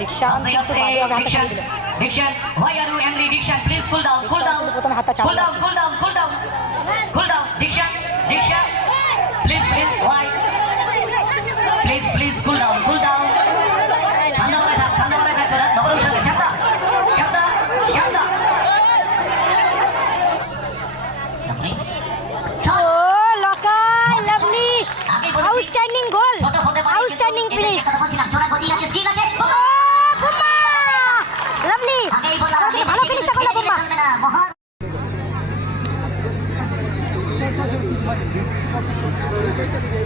দীক্ষান কিন্তু বাজেভাবে হাতটা দীক্ষান দিল Dickson why are you angry Dickson? Please cool down cool down প্রথমে হাতটা কুল ছাড়লো down cool down cool down cool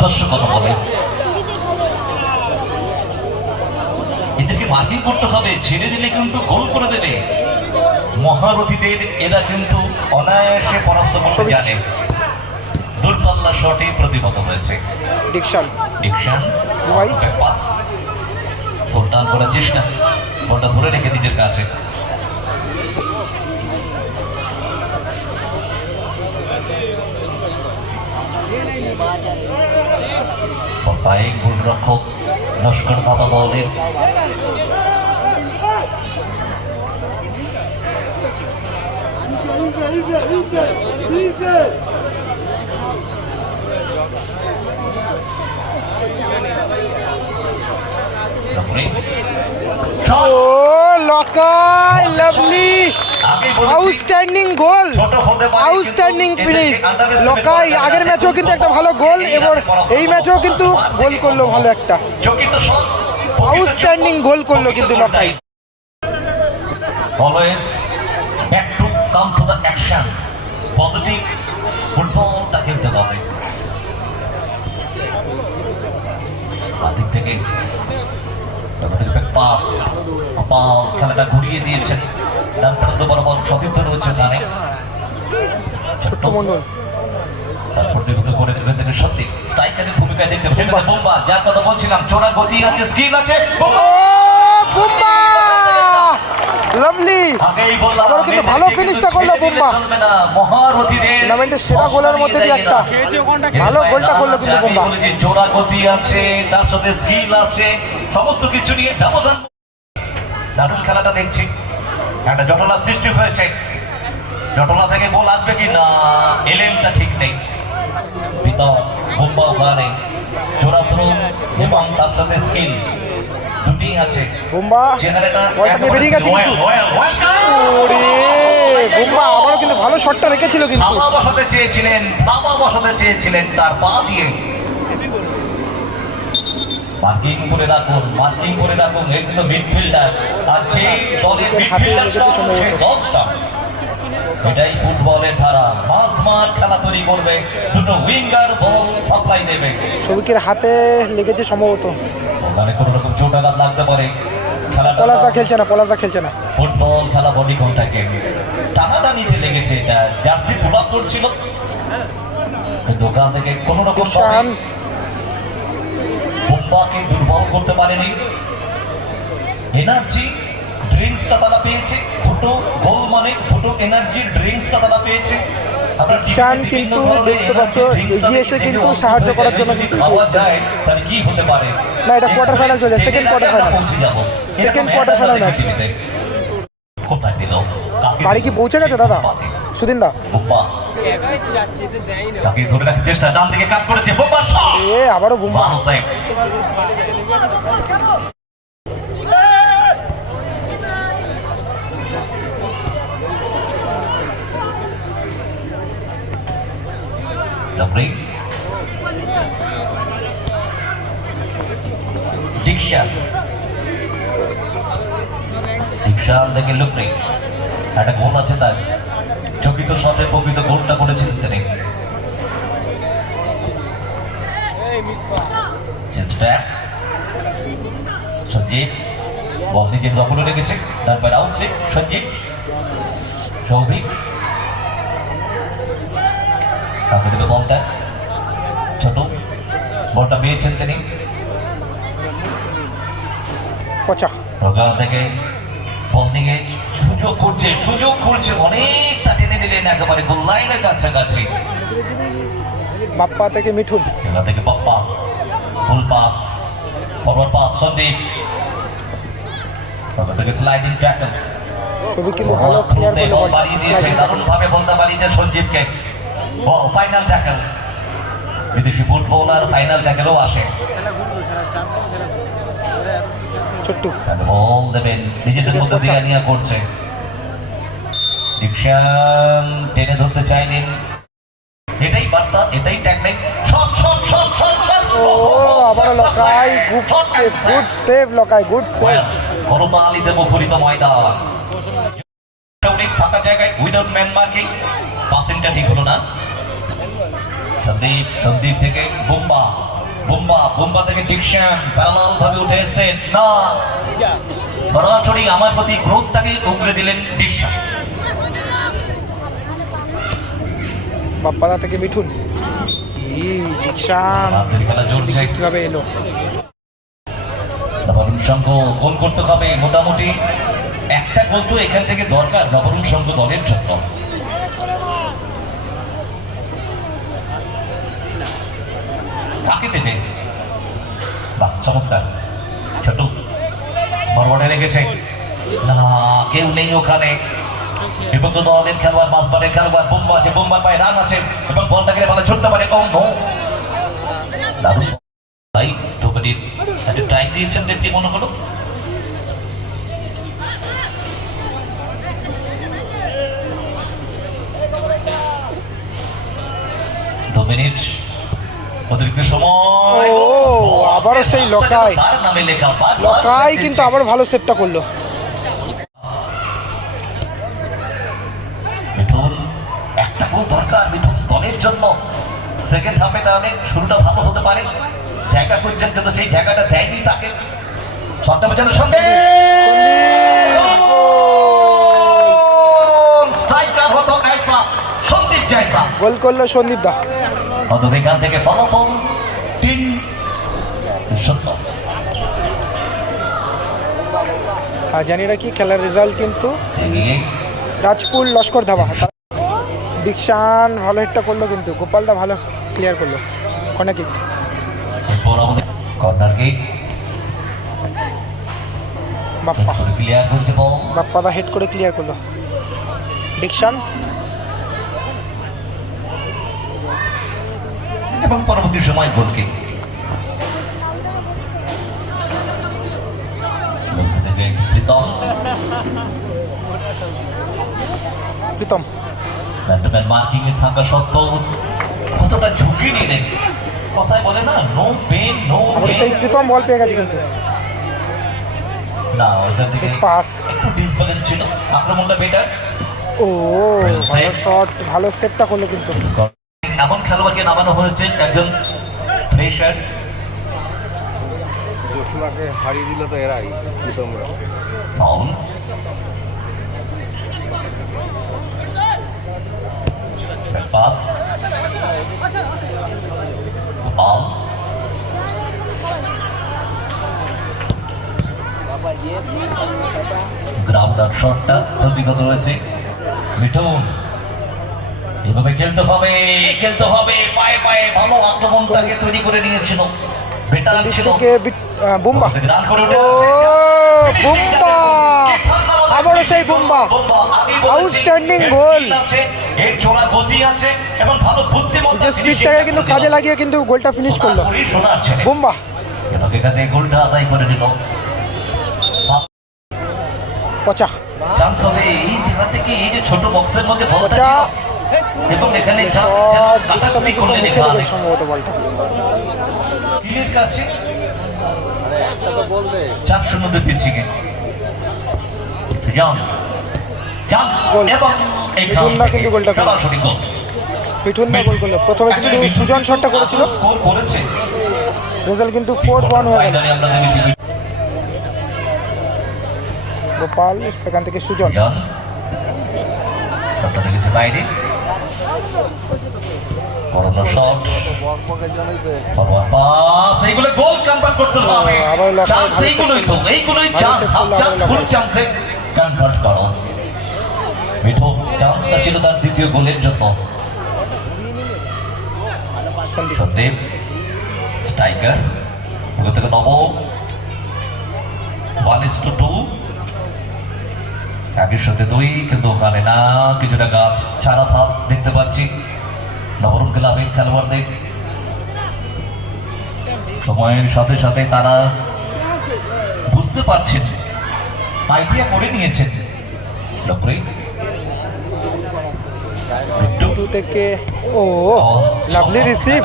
দুর্ধর্ষ কথা বলে। এদেরকে মার্কিং করতে হবে ছেড়ে দিলে কিন্তু গোল করে দেবে। মহারথীদের এরা কিন্তু অনায়াসে পরাস্ত করতে জানে। দূরপাল্লা শটে প্রতিহত হয়েছে। ডিকশন। ডিকশন। পাস। ফোনটান করার চেষ্টা বলটা ধরে রেখে নিজের কাছে। পায়ে গোলরক্ষক নস্কর দাদা দলের Lokai lovely. Outstanding goal outstanding finish Lokai আগের ম্যাচেও কিন্তু একটা ভালো গোল এবার এই ম্যাচেও কিন্তু গোল করল ভালো একটা। আউটস্ট্যান্ডিং গোল করল কিন্তু Lokai. Always back to come to the action positive ফুটবলটা খেলতে হবে। বাদিক থেকে পাস পাল খেলাটা ঘুরিয়ে দিয়েছেন। ডান প্রান্ত বরাবর সতীর্থ রয়েছে ডানে ছোট্ট মন্ডল তারপর বিভক্ত করে দেবেন সত্যি। স্ট্রাইকারের ভূমিকায় দেখতে পাবেন বোম্বা। যার কথা বলছিলাম চোরা গতি আছে স্কিল আছে বোম্বা! লাভলি! আবারও কিন্তু ভালো ফিনিশটা করল ছেড়ে দিলে বুম্বা। চলবে না, মহারথীদের টুর্নামেন্টের সেরা গোলের মধ্যে দিয়ে একটা। ভালো গোলটা করল কিন্তু আমি জোড়া গতি আছে তার সাথে স্কিল আছে সমস্ত কিছু নিয়ে ব্যবধান দারুণ খেলাটা দেখছি। একটা জটলা সৃষ্টি হয়েছে। জটলা থেকে গোল আসবে কি? না এলেনটা ঠিক নেই। প্রীতম বুম্বা ওখানে। স্রোত এবং তার সাথে স্কিল দুটি আছে। বুম্বা। বেরিয়ে গেছে বুম্বা আবারও কিন্তু ভালো শটটা রেখেছিল কিন্তু। থাবা বসাতে চেয়েছিলেন থাবা বসাতে চেয়েছিলেন তার পা দিয়ে। মার্কিং করে রাখুন মার্কিং করে রাখুন এগুলো মিডফিল্ডার আর সেই দলের মিডফিল্ডার এটাই ফুটবলের ধারা মাস মাঠ খেলা তৈরি করবে দুটো উইঙ্গার বল সাপ্লাই দেবে। সবিকের হাতে লেগেছে সম্ভবত। মানে কোনো রকম চোট আঘাত লাগতে পারে। পলাশদা খেলছে না পলাশদা খেলছে না। ফুটবল খেলা বডি কন্টাক্টে টানাটানিতে লেগেছে এটা। জার্সি পুল করছিল ওখান থেকে কোনো রকম শান দুর্বল করতে পারেনি। এনার্জি ড্রিঙ্কসটা তারা পেয়েছে দুটো গোল মানে দুটো এনার্জি ড্রিঙ্কসটা তারা পেয়েছে। শান কিন্তু দেখতে পাচ্ছ এগিয়ে এসে কিন্তু সাহায্য করার জন্য কিন্তু না, এটা চলে, quarter final match। কোথায় দিল? কাকে বাড়ি কি পৌঁছে গেছে দাদা? সুদিন দা। তাকে ধরে রাখার চেষ্টা। ডান দিকে কাট করেছে বোম্বা শট এ আবারও বুম্বা। ভালো দীক্ষা। দীক্ষা দেখে লোক নেই। একটা গোল আছে তার। চকিত শটে প্রকৃত গোলটা করেছিলেন তিনি। সঞ্জীব বল নিজের দখলে রেখেছে। তারপর আউসলে সঞ্জীব সৌভিক। তাকে দেবে বলটা। ছোট বলটা পেয়েছেন তিনি। থেকে বল নিয়ে সুযোগ করছে সুযোগ করছে অনেকটা টেনে নিলেন একেবারে গোল লাইনের কাছাকাছি। বাপ্পা থেকে মিঠুন খেলা থেকে Pappa full pass forward pass Sandeep. তারপর থেকে স্লাইডিং ট্যাকল ছবি কিন্তু ভালো ক্লিয়ার করল বল বাড়িয়ে দিয়েছে দারুণ ভাবে বলটা বাড়িয়ে সঞ্জীবকে। বল ফাইনাল ট্যাকল বিদেশি ফুটবলার ফাইনাল ট্যাকেলও আসে। ছোট্টু। বল দেবেন নিজেদের মধ্যে দিয়ে নিয়ে করছে। দীক্ষান টেনে ধরতে চাইলেন। এটাই বার্তা এটাই technique shot shot shot shot shot. ও আবারও Lokai good save good Lokai good save করতালিতে মুখরিত ময়দান। অনেক ফাঁকা জায়গায় উইদাউট ম্যান মার্কিং। পাসিংটা ঠিক হলো না। সন্দীপ সন্দীপ থেকে বুম্বা। বুম্বা বুম্বা থেকে দীক্ষান প্যারালাল ভাবে উঠে এসেছেন। না। সরাসরি আমার প্রতি ক্রোধটাকে উগড়ে দিলেন দীক্ষা বাপ্পাদা থেকে মিঠুন। দীক্ষান কীভাবে এলো। নবরুণ সংঘ গোল করতে হবে মোটামুটি। একটা গোল তো এখান থেকে দরকার। নবরুণ সংঘ দলের জন্য। কাকে দেবে? বাহ চমৎকার। ছোট ফরওয়ার্ডে লেগেছে। না কেউ নেই ওখানে। দলের খেলোয়াড় মাঝবারের খেলোয়াড় বোম্বা আছে বোম্বার পায়ে রান আছে এবং বলটাকে ভালো ছুটতে পারে ও নো দারুণ। ভাই ঢোকাটির একটা টাইম দিয়েছেন দেখতে মনে হলো দু মিনিট অতিরিক্ত সময়। ও, আবারও সেই লকাই। তার নামে লেখা লকাই কিন্তু আবার ভালো সেভটা করল মিঠুন একটা গোল দরকার মিঠুন দলের জন্য সেকেন্ড হাফে তাহলে শুরুটা ভালো হতে পারে। জায়গা খুঁজছেন কিন্তু সেই জায়গাটা দেয়নি তাকে। শটটা বোঝানোর সঙ্গে গোল করল সন্দীপ দা। অতএব এখান থেকে ফলাফল তিন আর জানি রাখি খেলার রেজাল্ট কিন্তু রাজপুর লস্কর ধাবা দীক্ষান ভালো হিটটা করল কিন্তু গোপালদা ভালো ক্লিয়ার করল কর্নার কিক বাপ্পা। বাপ্পাদা হেড করে ক্লিয়ার করল। ডিকশান এবং পরবর্তী সময় গোল কিক মধ্যে প্রীতম। প্রীতম। ব্যাটম্যান মার্কিং এ থাকা সত্ত্বেও কতটা ঝুঁকি নিলেন কথায় বলে না নো পেন নো আবার সেই প্রীতম বল পেয়ে গেছে কিন্তু। না ওইখান থেকে পাস একটু ডিফারেন্স ছিল। আক্রমণটা বেটার ও ভালো শট ভালো সেভটা করল কিন্তু। এমন খেলোয়াড়কে নামানো হয়েছে একজন ফ্রেশার জোসনাকে হারিয়ে দিল তো এরাই প্রথমরা ফাউল পাস ফাউল গ্রাউন্ডার প্রতিগত রয়েছে। মিঠুন, এভাবে খেলতে হবে খেলতে হবে। পায়ে পায়ে ভালো আক্রমণটাকে তৈরি করে নিয়েছিল। দিক থেকে বুম্বা ও বুম্বা আবারও সেই বুম্বা ভালো বুদ্ধিমত্তা নিজের স্পিডটাকে কিন্তু কাজে লাগিয়ে কিন্তু গোলটা ফিনিশ করল। বুম্বা গোলটা আদায় করে পচা। চান্স হবে এই জায়গা থেকে এই যে ছোট বক্সের মধ্যে পচা। ছিল। এবং এখানে। সম্ভবত বলটা। টিমের কাছে? চার শূন্যতে পিছিয়ে। এবং মিঠুন দা কিন্তু গোলটা করল। মিঠুন দা গোল। করল। প্রথমে কিন্তু সুজন শটটা করেছিল। রেজাল্ট কিন্তু ফোর ওয়ান হয়ে গেল। গোপাল সেখান থেকে সুজন। বাইরে। ছিল তার দ্বিতীয় গোলের জন্য। সন্দীপ। স্ট্রাইকার ওখান থেকে নব। ওয়ান ইস টু টু আগের সাথে দুই কিন্তু ওখানে না কিছুটা গাছ ছাড়া থাক দেখতে পাচ্ছি। নবরণ ক্লাবের খেলোয়াড়দের। সময়ের সাথে সাথে তারা বুঝতে পারছেন আইডিয়া করে নিয়েছেন। টু থেকে ও লাভলি রিসিভ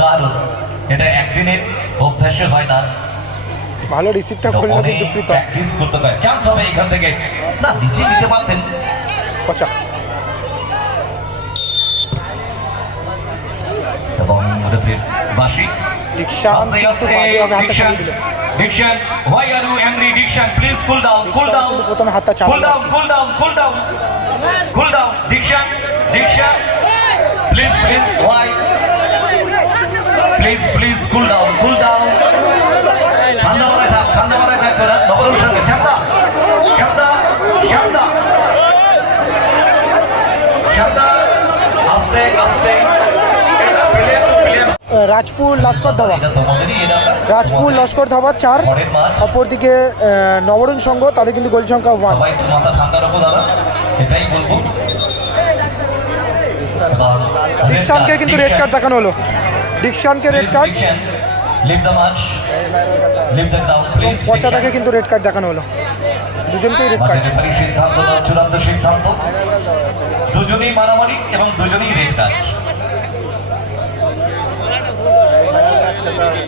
দারুণ। এটা একদিনের অভ্যাসে হয় না। ভালো রিসিভটা করল কিন্তু প্রীতম। প্র্যাকটিস করতে হয় চান্স হবে এখান থেকে। না নিচে নিতে পারতেন। পচা। এবং রেফারির বাসি। Dickson why are you angry Dickson please cool down cool down প্রথমে হাতটা কুল চালালো down cool down cool down cool down Dickson Dickson please please why please please cool down cool down ঠান্ডা মাথায় থাক ঠান্ডা মাথায় থাক নবরম সঙ্গে শান্তা শান্তা শান্তা শান্তা আস্তে আস্তে এটা প্লেয়ার টু প্লেয়ার আহ, রাজপুর লস্কর ধাবা। রাজপুর লস্কর ধাবা চার, অপরদিকে নবরণ সংঘ, তাদের কিন্তু গোল সংখ্যা ওয়ান ডিকশনকে কিন্তু রেড কার্ড দেখানো হলো। ডিকশনকে রেড কার্ড প্লিজ পচাটাকে কিন্তু রেড কার্ড দেখানো হলো। দুজনকেই রেড কার্ড সিদ্ধান্ত চূড়ান্ত সিদ্ধান্ত দুজনেই মারামারি এবং দুজনেই red card question about it.